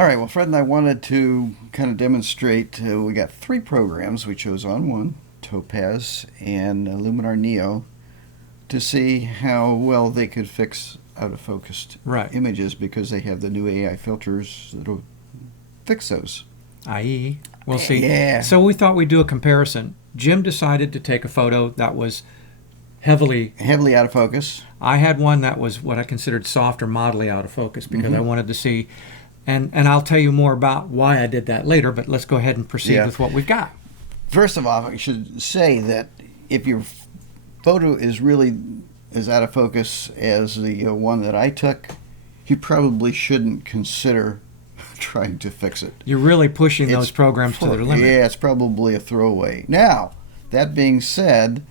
All right, well, Fred and I wanted to kind of demonstrate. We got three programs. We chose On1, Topaz, and Luminar Neo to see how well they could fix out-of-focused Right. images because they have the new AI filters that'll fix those. i.e., we'll see. Yeah. So we thought we'd do a comparison. Jim decided to take a photo that was heavily. Heavily out of focus. I had one that was what I considered soft or mildly out of focus because I wanted to see. And I'll tell you more about why I did that later, but let's go ahead and proceed with what we've got. First of all, I should say that if your photo is really as out of focus as the one that I took, you probably shouldn't consider trying to fix it. You're really pushing those programs to their limit. Yeah, it's probably a throwaway. Now, that being said,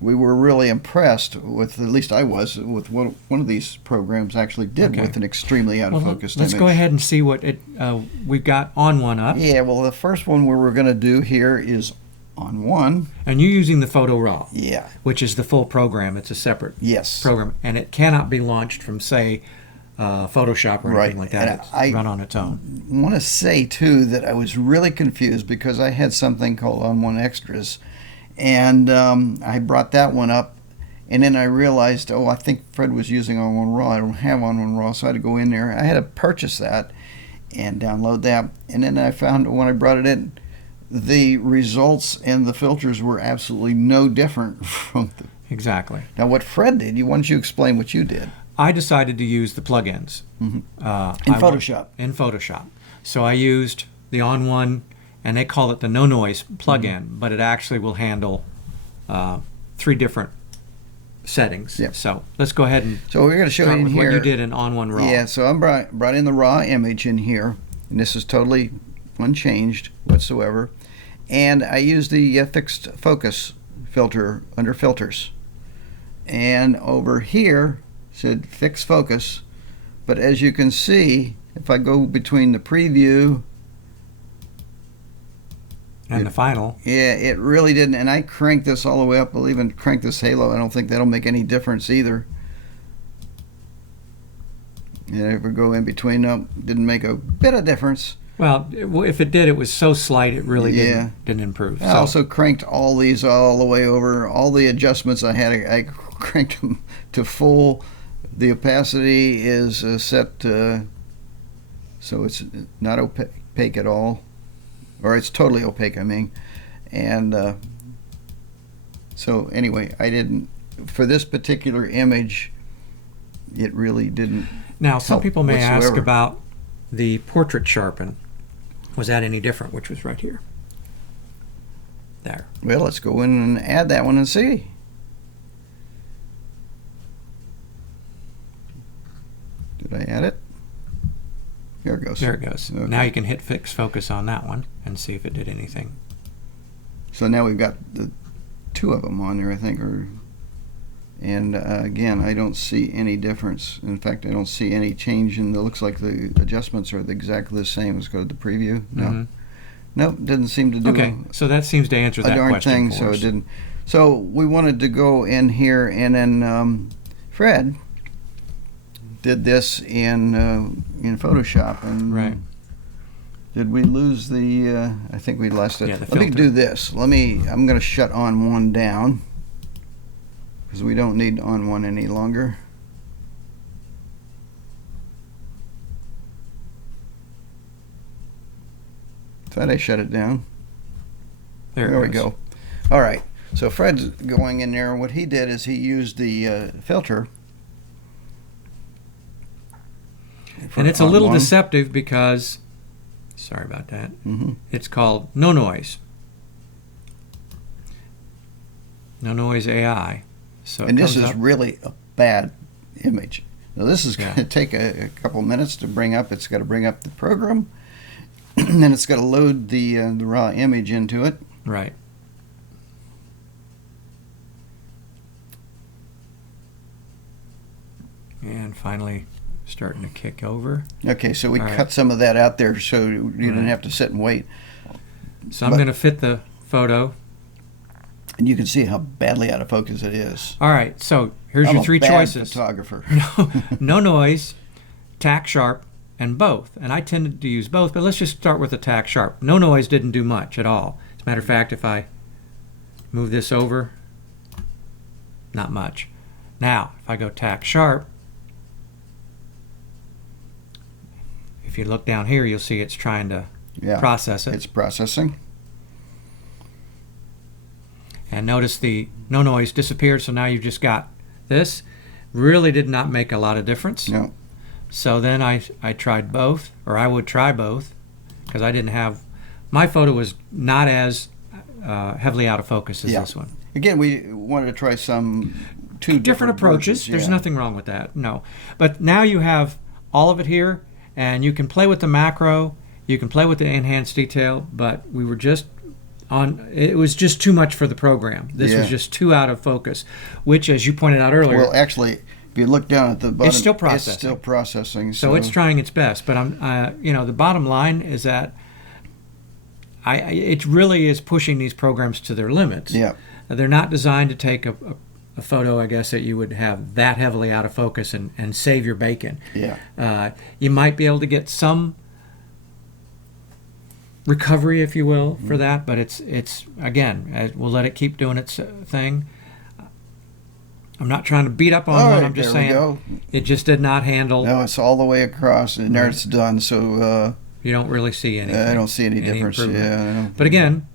we were really impressed with, at least I was, with what one of these programs actually did with an extremely out of focus image. Let's go ahead and see what we've got On1 up. Yeah, well, the first one we're going to do here is On1. And you're using the Photo Raw. Yeah. Which is the full program. It's a separate program. And it cannot be launched from, say, Photoshop or anything like that. It's run on its own. I want to say, too, that I was really confused because I had something called On1 Extras. And I brought that one up, and then I realized, I think Fred was using On1 Raw. I don't have On1 Raw, so I had to go in there. I had to purchase that and download that. And then I found when I brought it in, the results and the filters were absolutely no different from the... Exactly. Now, what Fred did, why don't you explain what you did? I decided to use the plugins. In Photoshop. In Photoshop. So I used the On1, and they call it the No Noise plugin, but it actually will handle 3 different settings. Yep. So let's go ahead and we're going to show start you with here what you did in On1 Raw. Yeah, so I brought in the raw image in here, and this is totally unchanged whatsoever. And I used the fixed focus filter under filters. And over here said fixed focus, but as you can see, if I go between the preview and the final. Yeah, it really didn't. And I cranked this all the way up. I'll even crank this halo. I don't think that'll make any difference either. And if we go in between them, didn't make a bit of difference. Well, if it did, it was so slight it really didn't improve. I also cranked all these all the way over. All the adjustments I had, I cranked them to full. The opacity is set so it's not opaque at all. Or it's totally opaque, I mean. And so anyway, I didn't, for this particular image, it really didn't. Now, some people may ask whatsoever. about the portrait sharpen. Was that any different, which was right here? There. Well, let's go in and add that one and see. Did I add it? There it goes. There it goes. Okay. Now you can hit fix focus on that one and see if it did anything. So now we've got the 2 of them on there, I think. And again, I don't see any difference. In fact, I don't see any change in the, looks like the adjustments are exactly the same. Let's go to the preview. No. Nope, didn't seem to do so that seems to answer that darn question thing, for so us. it didn't. So we wanted to go in here, and then Fred did this in Photoshop, and did we lose the? I think we lost it. Yeah, the Let me filter. do this. I'm going to shut On1 down because we don't need On1 any longer. Thought I shut it down. There we go. All right. So Fred's going in there. What he did is he used the filter. And it's a little On1. deceptive because, sorry about that, it's called No Noise. No Noise AI. So And this is really a bad image. Now this is going to take a couple minutes to bring up. It's got to bring up the program, and then it's got to load the raw image into it. Right. And finally starting to kick over. Okay, so we cut some of that out there so you didn't have to sit and wait. So I'm going to fit the photo. And you can see how badly out of focus it is. All right, so here's your 3 choices. Photographer. No noise, tack sharp, and both. And I tended to use both, but let's just start with the tack sharp. No noise didn't do much at all. As a matter of fact, if I move this over, not much. Now, if I go tack sharp, if you look down here, you'll see it's trying to process it. It's processing. And notice the no noise disappeared, so now you've just got this. Really did not make a lot of difference. No. So then I tried both, or I would try both, because I didn't have, my photo was not as heavily out of focus as this one. Again, we wanted to try two different approaches. There's nothing wrong with that, no. But now you have all of it here, and you can play with the macro, you can play with the enhanced detail, but we were just it was just too much for the program. This was just too out of focus, which, as you pointed out earlier, well, actually, if you look down at the bottom, it's still processing. It's still processing. So it's trying its best. But the bottom line is that it really is pushing these programs to their limits. Yeah. They're not designed to take a photo, I guess, that you would have that heavily out of focus and save your bacon. Yeah. You might be able to get some recovery, if you will, for that, but it's again, we'll let it keep doing its thing. I'm not trying to beat up on one. I'm just saying it just did not handle. No, it's all the way across, and there it's done. So you don't really see anything. I don't see any difference. Yeah. But again,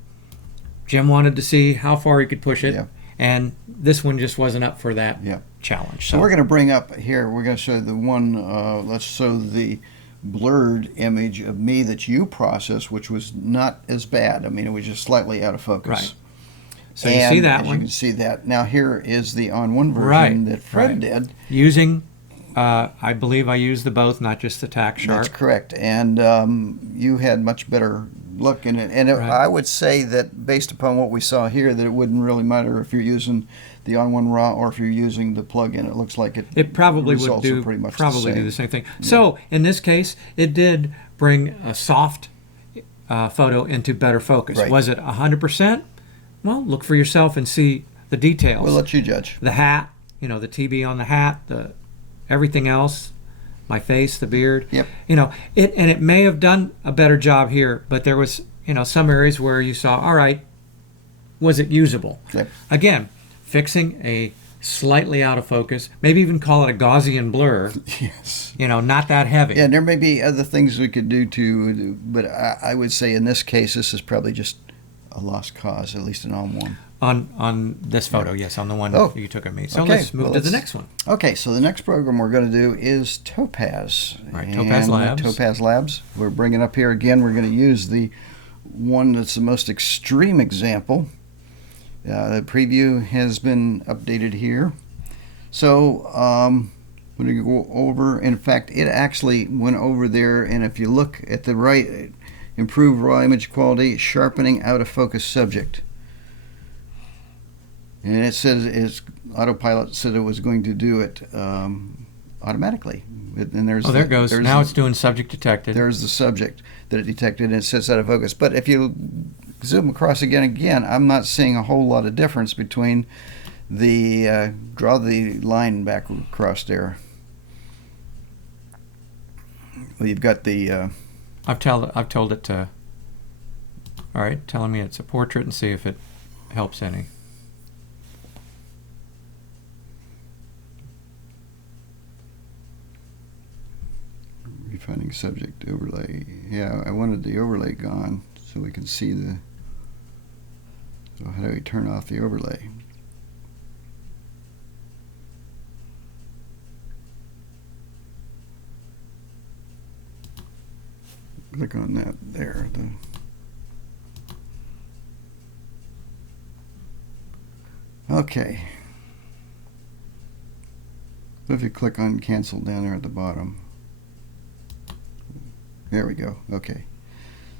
Jim wanted to see how far he could push it, and this one just wasn't up for that challenge. So we're going to bring up here. We're going to show the one. Let's show the blurred image of me that you processed, which was not as bad. I mean, it was just slightly out of focus. Right. So you see that one. You can see that. Now here is the On1 version that Fred did. Using, I believe I used the both, not just the tack sharp. That's correct. And you had much better look in it. And I would say that based upon what we saw here, that it wouldn't really matter if you're using the On1 RAW or if you're using the plug-in. It looks like it probably would do pretty much do the same thing. Yeah. So in this case, it did bring a soft photo into better focus. Right. Was it 100%? Well, look for yourself and see the details. We'll let you judge. The hat, the TB on the hat, everything else, my face, the beard. Yep. It may have done a better job here, but there was, some areas where you saw, all right, was it usable? Yep. Again, fixing a slightly out of focus, maybe even call it a Gaussian blur. Yes. Not that heavy. Yeah, and there may be other things we could do too, but I would say in this case, this is probably just a lost cause, at least in On1. On this photo, yes, on the one you took of me. So okay, let's move to the next one. Okay, so the next program we're going to do is Topaz. All right, Topaz Labs. Topaz Labs. We're bringing up here again, we're going to use the one that's the most extreme example. The preview has been updated here. So I'm going to go over, in fact, it actually went over there, and if you look at the right, improve raw image quality, sharpening out of focus subject. And it says autopilot said it was going to do it automatically. And there's there it goes. Now it's doing subject detected. There's the subject that it detected, and it says out of focus. But if you zoom across again, I'm not seeing a whole lot of difference between the draw the line back across there. Well, you've got the. I've told it to. All right, telling me it's a portrait, and see if it helps any. Refining subject overlay. Yeah, I wanted the overlay gone so we can see the. So how do we turn off the overlay? Click on that there. Okay. If you click on cancel down there at the bottom. There we go. Okay.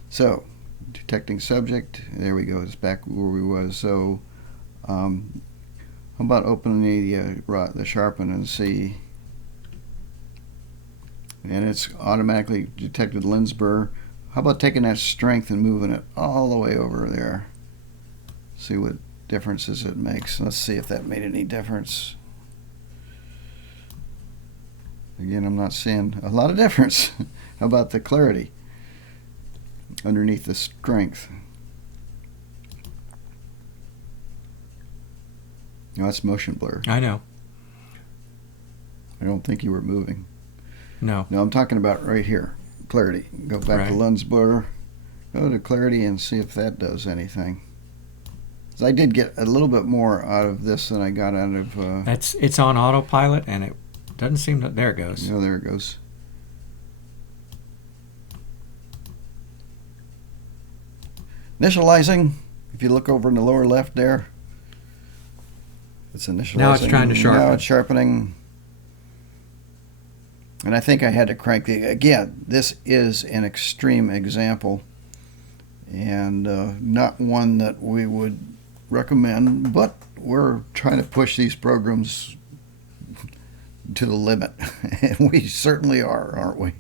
So, detecting subject. There we go. It's back where we was. So, how about opening the sharpen and see? And it's automatically detected lens blur. How about taking that strength and moving it all the way over there? See what differences it makes. Let's see if that made any difference. again, I'm not seeing a lot of difference. How about the clarity underneath the strength? No, that's motion blur. I know. I don't think you were moving. No. No, I'm talking about right here. Clarity. Go back to Right. lens blur. Go to clarity and see if that does anything. 'Cause I did get a little bit more out of this than I got out of. It's on autopilot, and it doesn't seem to. There it goes. Oh, there it goes. Initializing. If you look over in the lower left there, it's initializing. Now it's trying to sharpen. Now it's sharpening. And I think I had to crank the. Again, this is an extreme example, and not one that we would recommend, but we're trying to push these programs to the limit. And we certainly are, aren't we?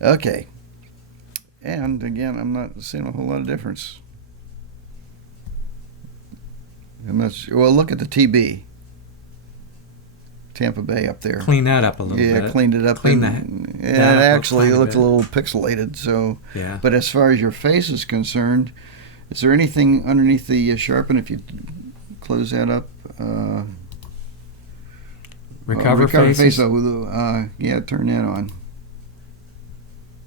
Okay. And again, I'm not seeing a whole lot of difference. Well, look at the TB. Tampa Bay up there. Clean that up a little bit. Yeah, cleaned it up. Clean and, that. Yeah, that it up actually quite a looked a bit. little pixelated. So, Yeah. but as far as your face is concerned, is there anything underneath the sharpen? If you close that up, Recover face. faces. Yeah, turn that on.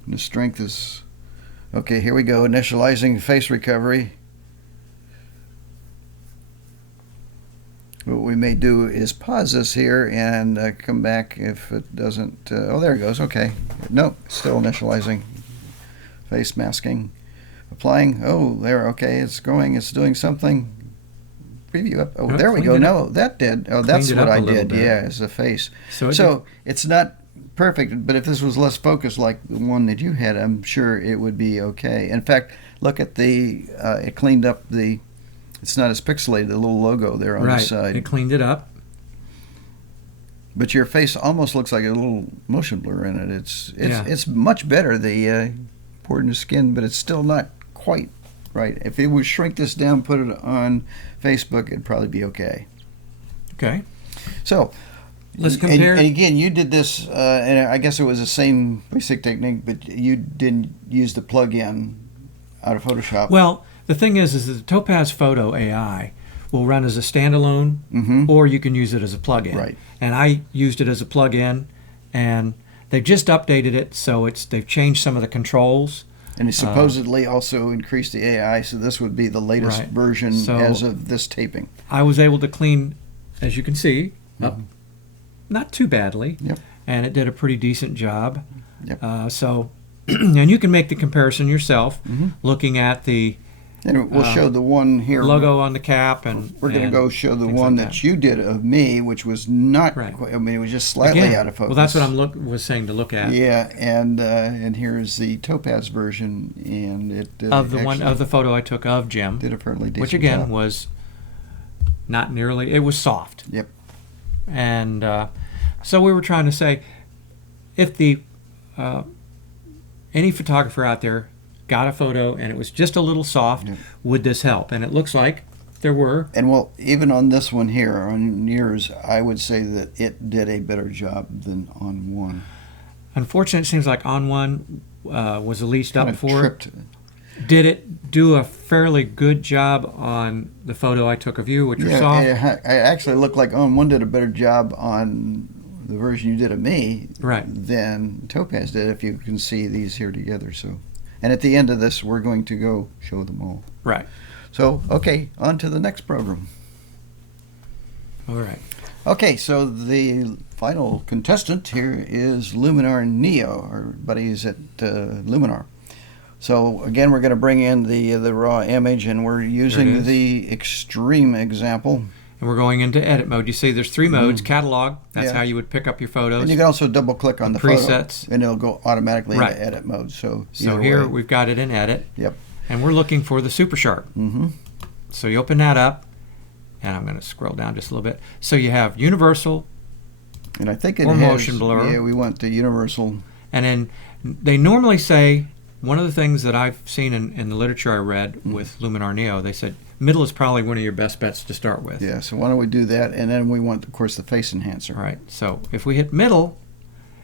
The strength is okay. Here we go. Initializing face recovery. What we may do is pause this here and come back if it doesn't. Oh, there it goes. Okay. Nope. Still initializing. Face masking. Applying. Oh, there. Okay. It's going. It's doing something. Preview up. Oh, Oh, there we go. cleaned it up. No, that did. Oh, that's Cleaned it what up I a little did. bit. Yeah, it's the face. So It's not perfect, but if this was less focused like the one that you had, I'm sure it would be okay. In fact, look at the. It cleaned up the. It's not as pixelated, the little logo there on the right. side. It cleaned it up. But your face almost looks like a little motion blur in it. Yeah. It's much better, the poured in the skin, but it's still not quite right. If it would shrink this down, put it on Facebook, it'd probably be okay. Okay. So Let's compare. And again, you did this, and I guess it was the same basic technique, but you didn't use the plug-in out of Photoshop. Well, the thing is that the Topaz Photo AI will run as a standalone, or you can use it as a plug-in. Right. And I used it as a plug-in, and they've just updated it, so they've changed some of the controls. And it supposedly also increased the AI, so this would be the latest Right. version So- as of this taping. I was able to clean, as you can see, up not too badly, Yep. and it did a pretty decent job. Yep. And you can make the comparison yourself, looking at the And we'll show the one here. logo on the cap, and We're going to and go show the things one like that you did of me, which was not. Right. Quite, I mean, it was just slightly Again, out of focus. well, that's what I'm was saying to look at. Yeah, and here's the Topaz version, and it Of the one actually of the photo I took of Jim, did a fairly decent which again job. was not nearly. It was soft, Yep. and so we were trying to say, if the any photographer out there got a photo and it was just a little soft, Yep. would this help? And it looks like there were. And well, even on this one here, on yours, I would say that it did a better job than on one. Unfortunately, it seems like On1 was the least up Kind of for it. tripped. Did it do a fairly good job on the photo I took of you, which was soft? I actually looked like on one did a better job on the version you did of me Right. than Topaz did, if you can see these here together. So, and at the end of this, we're going to go show them all. Right. So, okay, on to the next program. All right. Okay, so the final contestant here is Luminar Neo, our buddies at Luminar. So again, we're going to bring in the raw image, and we're using is. the extreme example. And we're going into edit mode. You see there's three modes. Catalog, that's Yeah. how you would pick up your photos. And you can also double click on the Presets. photo, and it'll go automatically Right. into edit mode. So So either here way. we've got it in edit. Yep. And we're looking for the super sharp. Mm-hmm. So you open that up, and I'm going to scroll down just a little bit. So you have universal, And I think it Or has, motion blur. Yeah, we want the universal. and then they normally say, one of the things that I've seen in the literature I read with Luminar Neo, they said middle is probably one of your best bets to start with. Yeah. So why don't we do that? And then we want, of course, the face enhancer. All right. So if we hit middle,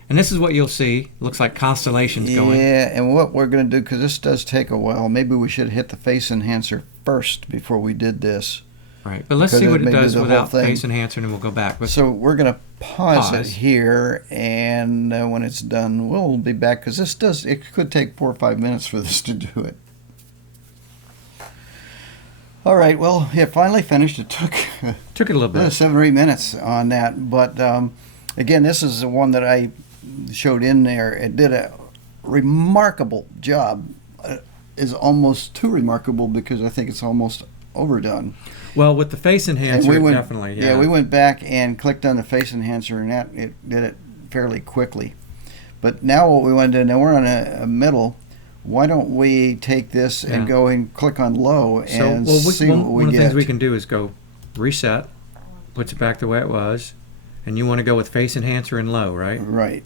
And this is what you'll see. Looks like constellations going. Yeah, and what we're going to do, because this does take a while, maybe we should hit the face enhancer first before we did this. Right, but let's Because see what it maybe does the whole without thing. face enhancer, and then we'll go back. But So we're going to pause it Pause. here, and when it's done, we'll be back, because it could take 4 or 5 minutes for this to do it. All right, well, it finally finished. It took took it a little bit. 7 or 8 minutes on that, but again, this is the one that I showed in there. It did a remarkable job. Is almost too remarkable because I think it's almost overdone. Well, with the face enhancer, And definitely. Yeah. we went back and clicked on the face enhancer, and it did it fairly quickly. But now what we want to do, now we're on a middle. Why don't we take this and Yeah. go and click on low and see what we one of the get? things we can do is go reset, puts it back the way it was, and you want to go with face enhancer and low, right? Right.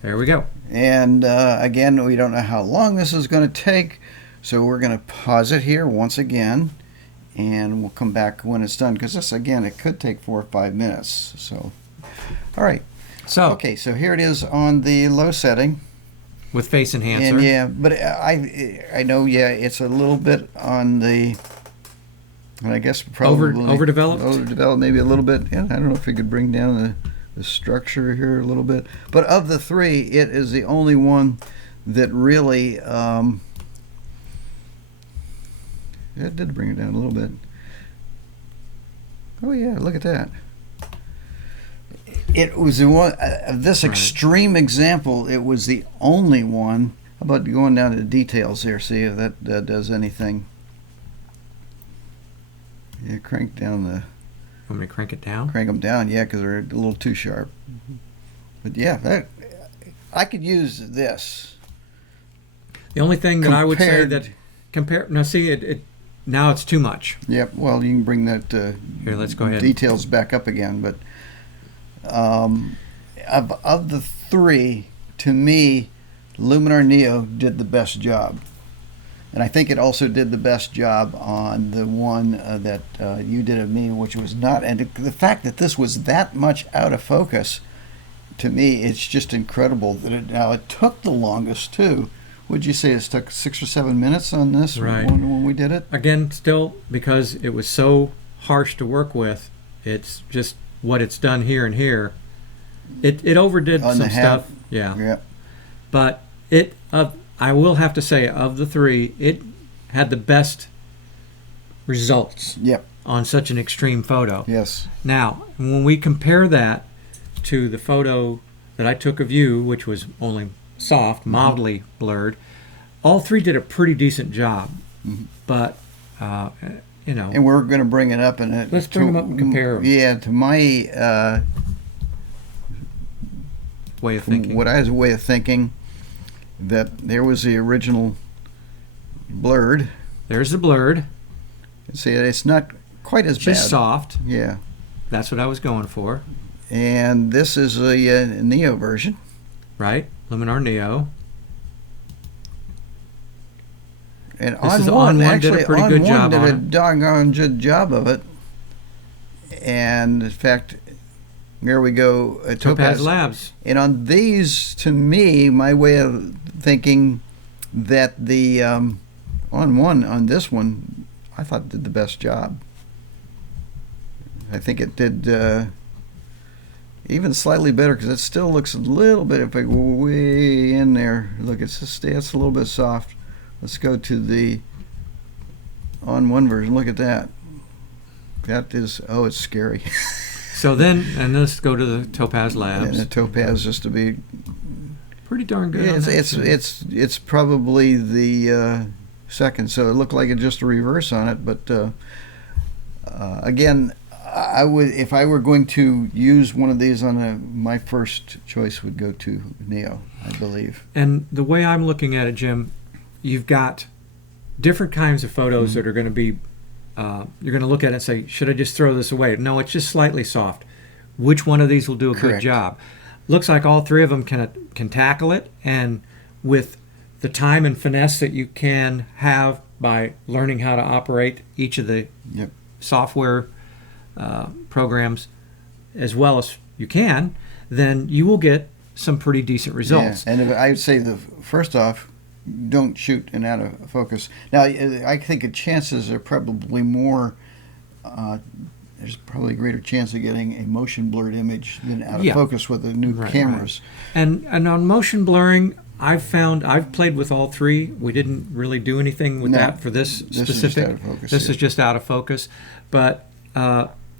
There we go. And again, we don't know how long this is going to take, so we're going to pause it here once again, and we'll come back when it's done, because this, again, it could take 4 or 5 minutes. So, all right. So Okay, so here it is on the low setting. with face enhancer, And yeah, but I know, yeah, it's a little bit on the, I guess probably overdeveloped? Overdeveloped, maybe a little bit. Yeah, I don't know if we could bring down the structure here a little bit. But of the three, it is the only one that really, it did bring it down a little bit. Oh yeah, look at that. It was the one of this Right. extreme example. It was the only one. How about going down to the details here? See if that does anything. Yeah, crank want me to crank it down? them down. Yeah, because they're a little too sharp. But yeah, I could use this. The only thing that I would say Compared- that compare now, see it now it's too much. Yep. Well, you can bring that Here, let's go ahead. details back up again. But of the three, to me, Luminar Neo did the best job. And I think it also did the best job on the one that you did of me, which was not. And the fact that this was that much out of focus, to me, it's just incredible that it took the longest too. Would you say it took 6 or 7 minutes on this Right. when we did it? Again, still because it was so harsh to work with, it's just what it's done here and here. It overdid On some the half? stuff, yeah. Yeah. But I will have to say, of the three, it had the best results Yep. on such an extreme photo. Yes. Now, when we compare that to the photo that I took of you, which was only soft, mildly blurred, all three did a pretty decent job. Mhm. But, you know, And we're going to bring it up and Let's bring them up and compare 'em. Yeah, to my way of thinking. what I was way of thinking, that there was the original blurred. There's the blurred, See, it's not quite as just bad. soft. Yeah. That's what I was going for, And this is a Neo version. right? Luminar Neo. And This is On1 On1 actually did a pretty good On1 job did on a it. doggone good job of it. And in fact, there we go. Topaz Labs. And on these, to me, my way of thinking that the On1 on this one, I thought did the best job. I think it did even slightly better because it still looks a little bit, if I go way in there, look, it's a little bit soft. Let's go to the On1 version. Look at that. That is, oh, it's scary. So then, and let's go to the Topaz And Labs. the Topaz just to be, Pretty darn good. yeah, on that, it's too. it's probably the second. So it looked like it just a reverse on it. But again, I would, if I were going to use one of these on my first choice would go to Neo, I believe. And the way I'm looking at it, Jim, you've got different kinds of photos that are going to be, you're going to look at it and say, should I just throw this away? No, it's just slightly soft. Which one of these will do a good Correct. job? Looks like all three of them can tackle it, and with the time and finesse that you can have by learning how to operate each of the Yep. software programs, as well as you can, then you will get some pretty decent results. Yeah. And I would say first off, don't shoot and out of focus. Now, I think the chances are probably more. There's probably a greater chance of getting a motion blurred image than out of Yeah. focus with the new cameras. Right. And on motion blurring, I've played with all three. We didn't really do anything with that for this specific. Is just out of focus. This is just out of focus. But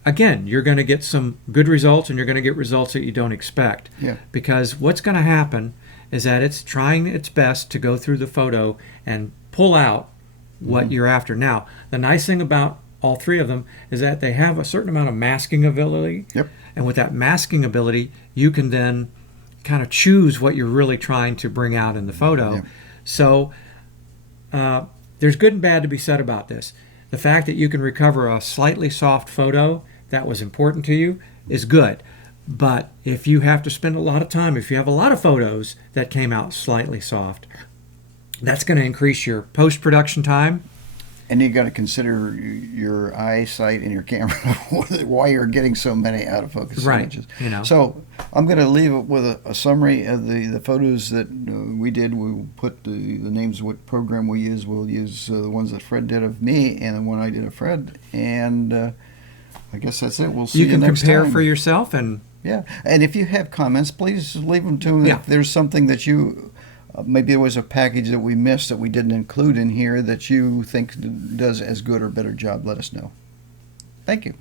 again, you're going to get some good results, and you're going to get results that you don't expect. Yeah. Because what's going to happen is that it's trying its best to go through the photo and pull out what you're after. Now, the nice thing about all three of them is that they have a certain amount of masking ability. Yep. And with that masking ability, you can then kind of choose what you're really trying to bring out in the photo. Yep. So there's good and bad to be said about this. The fact that you can recover a slightly soft photo that was important to you is good. But if you have to spend a lot of time, if you have a lot of photos that came out slightly soft, that's going to increase your post-production time. And you got to consider your eyesight and your camera why you're getting so many out of focus images. You know. So I'm going to leave it with a summary of the photos that we did. We'll put the names of what program we use. We'll use the ones that Fred did of me and the one I did of Fred. And I guess that's it. We'll see you next time. You can compare for yourself. And yeah. And if you have comments, please leave them to me. Yeah. If there's something that you... maybe there was a package that we missed that we didn't include in here that you think does as good or better job, let us know. Thank you.